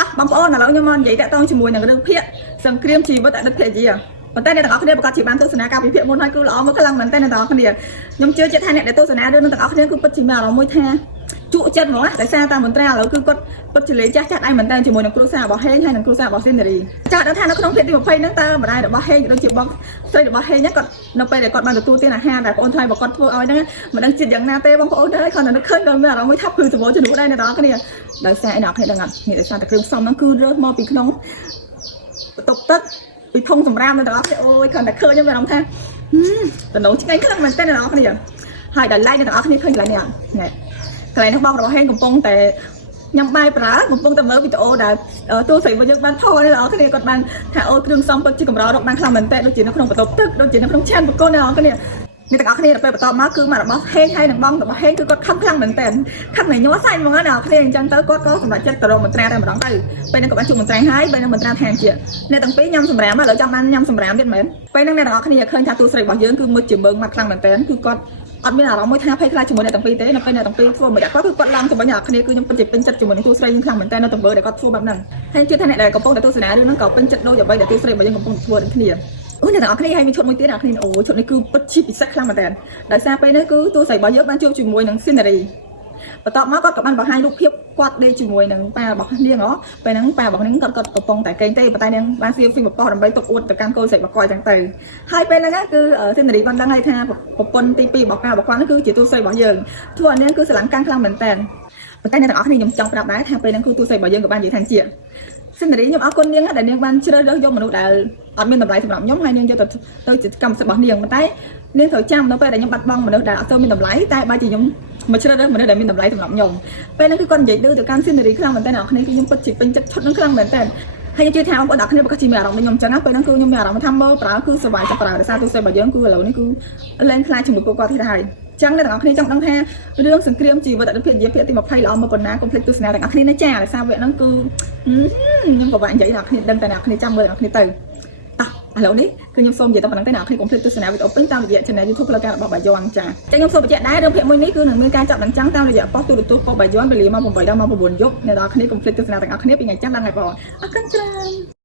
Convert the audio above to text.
តោះបងប្អូនឥឡូវខ្ញុំមកនិយាយតាក់ទងជាមួយនឹងរឿងភាគសង្គ្រាមជីវិតអតីតភរិយាប៉ុន្តែអ្នកទាំងអស់គ្នាប្រកាសជាបានទស្សនាការវិភាគមុនហើយគឺល្អមកខ្លាំងមែនតើអ្នកទាំងអស់គ្នាខ្ញុំជឿជាក់ថាអ្នកដែលទស្សនារឿងនឹងទាំងអស់គ្នាគឺពិតជាមានអារម្មណ៍មួយថាជក់ចិត្តហ្មងដោយសារតែមន្ត្រីឥឡូវគឺគាត់ពិតជាលេចាស់ដៃមែនតើជាមួយនឹងគ្រួសាររបស់ហេងហើយនឹងគ្រួសាររបស់ស៊ីនរីចាស់ដឹងថានៅក្នុងភាគទី20ហ្នឹងតើម្ដាយរបស់ហេងដូចជាបងស្រីរបស់ហេងហ្នឹងគាត់នៅពេលដែលគាត់បានទទួលទានអាហារដែលបងអូនថ្លៃរបស់គាត់ធ្វើឲ្យហ្នឹងមិនដឹងចិត្តយ៉ាងណាទេបងប្អូនអើយគាត់នៅនឹកឃើញដល់មានអារម្មណ៍មួយថាព្រឺសវជំនួសដែរអ្នកទាំងអស់គ្នាដោយសារឯអ្នកគ្នាដឹងអត់នេះដោយសារតែគ្រឿងផ្សំហ្នឹងគឺរើសមកពីក្នុងបន្ទប់ទឹកពីធុងសម្រាប់អ្នកទាំងអស់គ្នាអូយគាត់តែឃើញខ្ញុំមានអារម្មណ៍ថាតំណងឆ្ងាញ់ខ្លាំងមែនតើអ្នកទាំងអស់គ្នាហើយដល់ឡែកអ្នកទាំងអស់គ្នាឃើញកន្លែងនេះអត់ណែកន្លែងហ្នឹងបងរបស់ហេងកំពុងតែញ៉ាំបាយប្រើកំពុងតែមើលវីដេអូដែលទូស្រីរបស់យើងបានថតនេះបងប្អូនគាត់បានថាអូគ្រឿងផ្សំពិតជាកម្ររកបានខ្លាំងមែនតើដូចជានៅក្នុងបន្ទប់ទឹកដូចជានៅក្នុងឆានបកូនបងប្អូននេះទាំងអស់គ្នាទៅពេលបន្តមកគឺមករបស់ហេងហើយនឹងបងរបស់ហេងគឺគាត់ខំខ្លាំងមែនតើខំតែញ័រសាច់ហ្មងណាបងប្អូនអញ្ចឹងទៅគាត់ក៏សម្រេចចិត្តទៅរកមន្ត្រីតែម្ដងទៅពេលហ្នឹងក៏បានជួបមន្ត្រីហើយពេលហ្នឹងមន្ត្រីថែមជាអ្នកទាំងពីរញ៉ាំសម្រាមឥឡូវចាំបានញ៉ាំសម្រាមទៀតមែនពេលហ្នឹងអ្នកទាំងអស់គ្នាឃើញថាទូស្រីរបស់យើងគឺមុតជាមើងមកខ្លាំងមែនតើគឺគាត់អត់មានអារម្មណ៍មួយថាភ័យខ្លាចជាមួយអ្នកទាំងពីរទេនៅពេលអ្នកទាំងពីរធ្វើមិនដែរគាត់គឺគាត់ឡើងទៅវិញអ្នកគ្នាគឺខ្ញុំពិតជាពេញចិត្តជាមួយនឹងទូស្រីយើងខ្លាំងមែនតើនៅតំបើដែលគាត់ធ្វើបែបហ្នឹងហើយជឿថាអ្នកដែលកំពុងតែទស្សនារឿងហ្នឹងក៏ពេញចិត្តដូចអ្វីដែលទូស្រីរបស់យើងកំពុងធ្វើដូចគ្នាអូអ្នកទាំងអស់គ្នាហើយមានឈុតមួយទៀតអ្នកគ្នាអូឈុតនេះគឺពិតជាពិសេសខ្លាំងមែនតើដោយសារពេលនេះគឺទូស្រីរបស់យើងបានជួបជាមួយនឹងស៊ីនរីបន្ទាប់មកគាត់ក៏បានបង្ហាញរូបភាពគាត់ដេកជាមួយនឹងប៉ារបស់នាងហ៎ពេលហ្នឹងប៉ារបស់នាងគាត់កំពុងតែកេងទេប៉ុន្តែនាងបានសៀវហ្វីមបបោះដើម្បីទុកអួតទៅកាន់កូនស្រីរបស់គាត់អញ្ចឹងទៅហើយពេលហ្នឹងគឺស៊ីនរីបានដឹងហើយថាប្រពន្ធទី2របស់ប៉ារបស់គាត់គឺជាទូស្រីរបស់យើងធ្វើឲ្យនាងគឺស្រឡាញ់កាន់ខ្លាំងមែនតើប៉ុន្តែអ្នកទាំងអស់គ្នាខ្ញុំចង់ប្រាប់ដែរថាពេលហ្នឹងគឺទូស្រីរបស់យើងក៏បាននិយាយថាជាស៊ីនរីខ្ញុំអរគុណនាងដែលនាងបានជ្រើសរើសយកមនុស្សដែលអត់មានតម្លៃសម្រាប់ខ្ញុំហើយនាងយកទៅជាកម្មសិទ្ធិរបស់នាងប៉ុន្តែនាងត្រូវចាំនៅពេលដែលខ្ញុំបាត់បង់មនុស្សដែលអត់ទៅមានតម្លៃតែបើជាខ្ញុំមកជ្រើសរើសមនុស្សដែលមានតម្លៃសម្រាប់ខ្ញុំពេលហ្នឹងគឺគាត់និយាយទៅកាន់ស៊ីនរីខ្លាំងមែនតើអ្នកនរគ្នាគឺខ្ញុំពិតជាពេញចិត្តឈុតហ្នឹងខ្លាំងមែនតើហើយខ្ញុំជឿថាបងប្អូនអ្នកគ្នាប្រកាសជាមានអារម្មណ៍ដូចខ្ញុំអញ្ចឹងពេលហ្នឹងគឺខ្ញុំមានអារម្មណ៍ថាមើលប្រើគឺសុវ័យចាប់ប្រើដោយសារទូស្រីរបស់យើងគឺឥឡូវនេះគឺលែងខ្លាចជាមួយពួកគាត់ទៀតហើយចឹងអ្នកទាំងអស់គ្នាចង់ដឹងថារឿងសង្គ្រាមជីវិតអតីតភរិយាភាគទី20ល្អមកប៉ុណ្ណាកុំភ្លេចទស្សនាទាំងអស់គ្នាណាចាដោយសារវគ្គហ្នឹងគឺខ្ញុំក៏បាននិយាយអ្នកគ្នាដឹងតែអ្នកគ្នាចាំមើលអ្នកគ្នាទៅតោះឥឡូវនេះគឺខ្ញុំសូមនិយាយតែប៉ុណ្្នឹងទេអ្នកគ្នាកុំភ្លេចទស្សនាវីដេអូពេញតាមរយៈ Channel YouTube ផ្លូវការរបស់បាយ័នចាចឹងខ្ញុំសូមបញ្ជាក់ដែររឿងភាគមួយនេះគឺនឹងមានការចាប់ដឹងចាំងតាមរយៈប៉ុស្តិ៍ទូរទស្សន៍របស់បាយ័នវេលាម៉ោង8ដល់ម៉ោង9យប់អ្នកទាំងអស់គ្នាកុំភ្លេចទស្សនាទាំងអស់គ្នាពីថ្ងៃច័ន្ទដល់ថ្ងៃបងអរគុណច្រើន